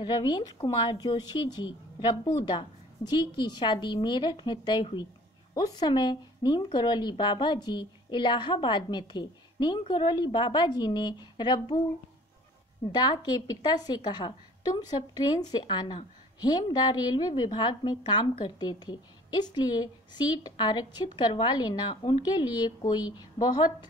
रविंद्र कुमार जोशी जी रब्बूदा जी की शादी मेरठ में तय हुई। उस समय नीम करौली बाबा जी इलाहाबाद में थे। नीम करौली बाबा जी ने रब्बूदा के पिता से कहा, तुम सब ट्रेन से आना। हेमदा रेलवे विभाग में काम करते थे, इसलिए सीट आरक्षित करवा लेना उनके लिए कोई बहुत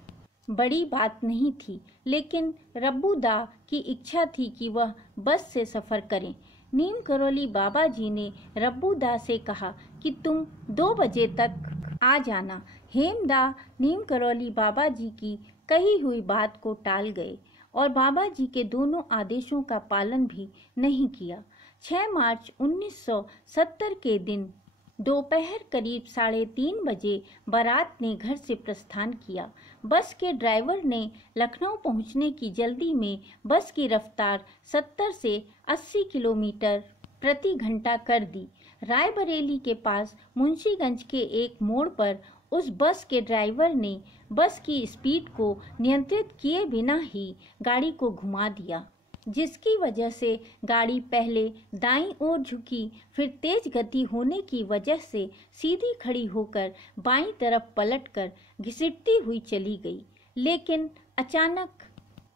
बड़ी बात नहीं थी, लेकिन रब्बूदा की इच्छा थी कि वह बस से सफ़र करें। नीम करौली बाबा जी ने रब्बूदा से कहा कि तुम 2 बजे तक आ जाना। हेमदा नीम करौली बाबा जी की कही हुई बात को टाल गए और बाबा जी के दोनों आदेशों का पालन भी नहीं किया। 6 मार्च 1970 के दिन दोपहर करीब 3:30 बजे बारात ने घर से प्रस्थान किया। बस के ड्राइवर ने लखनऊ पहुंचने की जल्दी में बस की रफ्तार 70 से 80 किलोमीटर प्रति घंटा कर दी। रायबरेली के पास मुंशीगंज के एक मोड़ पर उस बस के ड्राइवर ने बस की स्पीड को नियंत्रित किए बिना ही गाड़ी को घुमा दिया, जिसकी वजह से गाड़ी पहले दाईं ओर झुकी, फिर तेज गति होने की वजह से सीधी खड़ी होकर बाईं तरफ पलटकर घिसटती हुई चली गई, लेकिन अचानक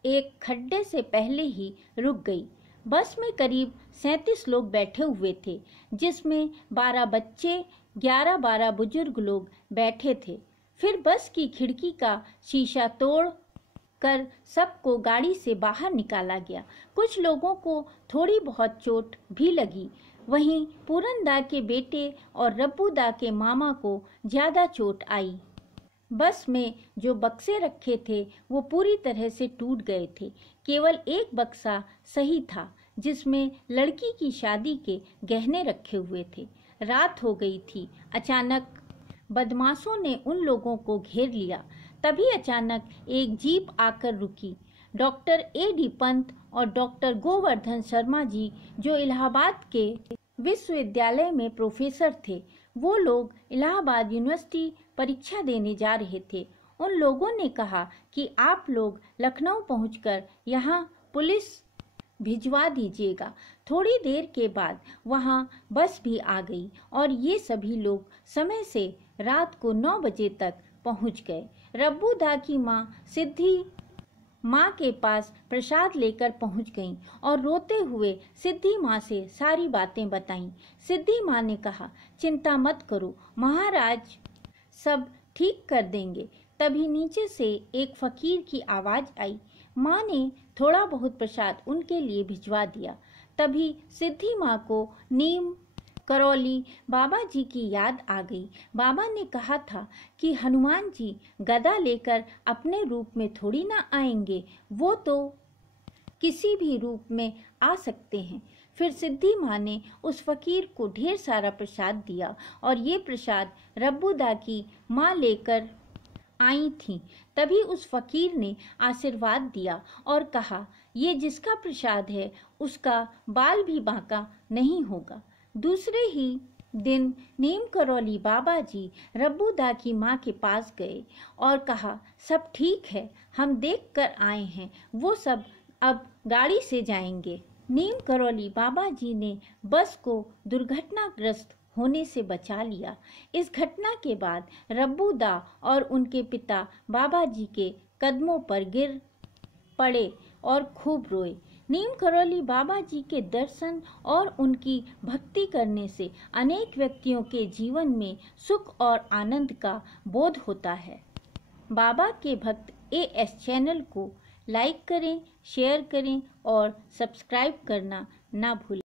एक खड्डे से पहले ही रुक गई। बस में करीब 37 लोग बैठे हुए थे, जिसमें 12 बच्चे, 11-12 बुजुर्ग लोग बैठे थे। फिर बस की खिड़की का शीशा तोड़ कर सबको गाड़ी से बाहर निकाला गया। कुछ लोगों को थोड़ी बहुत चोट भी लगी। वहीं पूरनदा के बेटे और रब्बूदा के मामा को ज्यादा चोट आई। बस में जो बक्से रखे थे वो पूरी तरह से टूट गए थे। केवल एक बक्सा सही था, जिसमें लड़की की शादी के गहने रखे हुए थे। रात हो गई थी। अचानक बदमाशों ने उन लोगों को घेर लिया। तभी अचानक एक जीप आकर रुकी। Doctor A.D. पंत और डॉक्टर गोवर्धन शर्मा जी, जो इलाहाबाद के विश्वविद्यालय में प्रोफेसर थे, वो लोग इलाहाबाद यूनिवर्सिटी परीक्षा देने जा रहे थे। उन लोगों ने कहा कि आप लोग लखनऊ पहुंचकर यहाँ पुलिस भिजवा दीजिएगा। थोड़ी देर के बाद वहाँ बस भी आ गई और ये सभी लोग समय से रात को 9 बजे तक पहुंच गए। रब्बूदा की माँ सिद्धि माँ के पास प्रसाद लेकर पहुंच गईं और रोते हुए सिद्धि माँ से सारी बातें बताईं। सिद्धि माँ ने कहा, चिंता मत करो, महाराज सब ठीक कर देंगे। तभी नीचे से एक फकीर की आवाज आई। माँ ने थोड़ा बहुत प्रसाद उनके लिए भिजवा दिया। तभी सिद्धि माँ को नीम करौली बाबा जी की याद आ गई। बाबा ने कहा था कि हनुमान जी गदा लेकर अपने रूप में थोड़ी ना आएंगे, वो तो किसी भी रूप में आ सकते हैं। फिर सिद्धि माँ ने उस फकीर को ढेर सारा प्रसाद दिया और ये प्रसाद रब्बूदा की माँ लेकर आई थी। तभी उस फकीर ने आशीर्वाद दिया और कहा, ये जिसका प्रसाद है उसका बाल भी बांका नहीं होगा। दूसरे ही दिन नीम करौली बाबा जी रब्बूदा की माँ के पास गए और कहा, सब ठीक है, हम देख कर आए हैं, वो सब अब गाड़ी से जाएंगे। नीम करौली बाबा जी ने बस को दुर्घटनाग्रस्त होने से बचा लिया। इस घटना के बाद रब्बूदा और उनके पिता बाबा जी के कदमों पर गिर पड़े और खूब रोए। नीम करौली बाबा जी के दर्शन और उनकी भक्ति करने से अनेक व्यक्तियों के जीवन में सुख और आनंद का बोध होता है। बाबा के भक्त AS चैनल को लाइक करें, शेयर करें और सब्सक्राइब करना ना भूलें।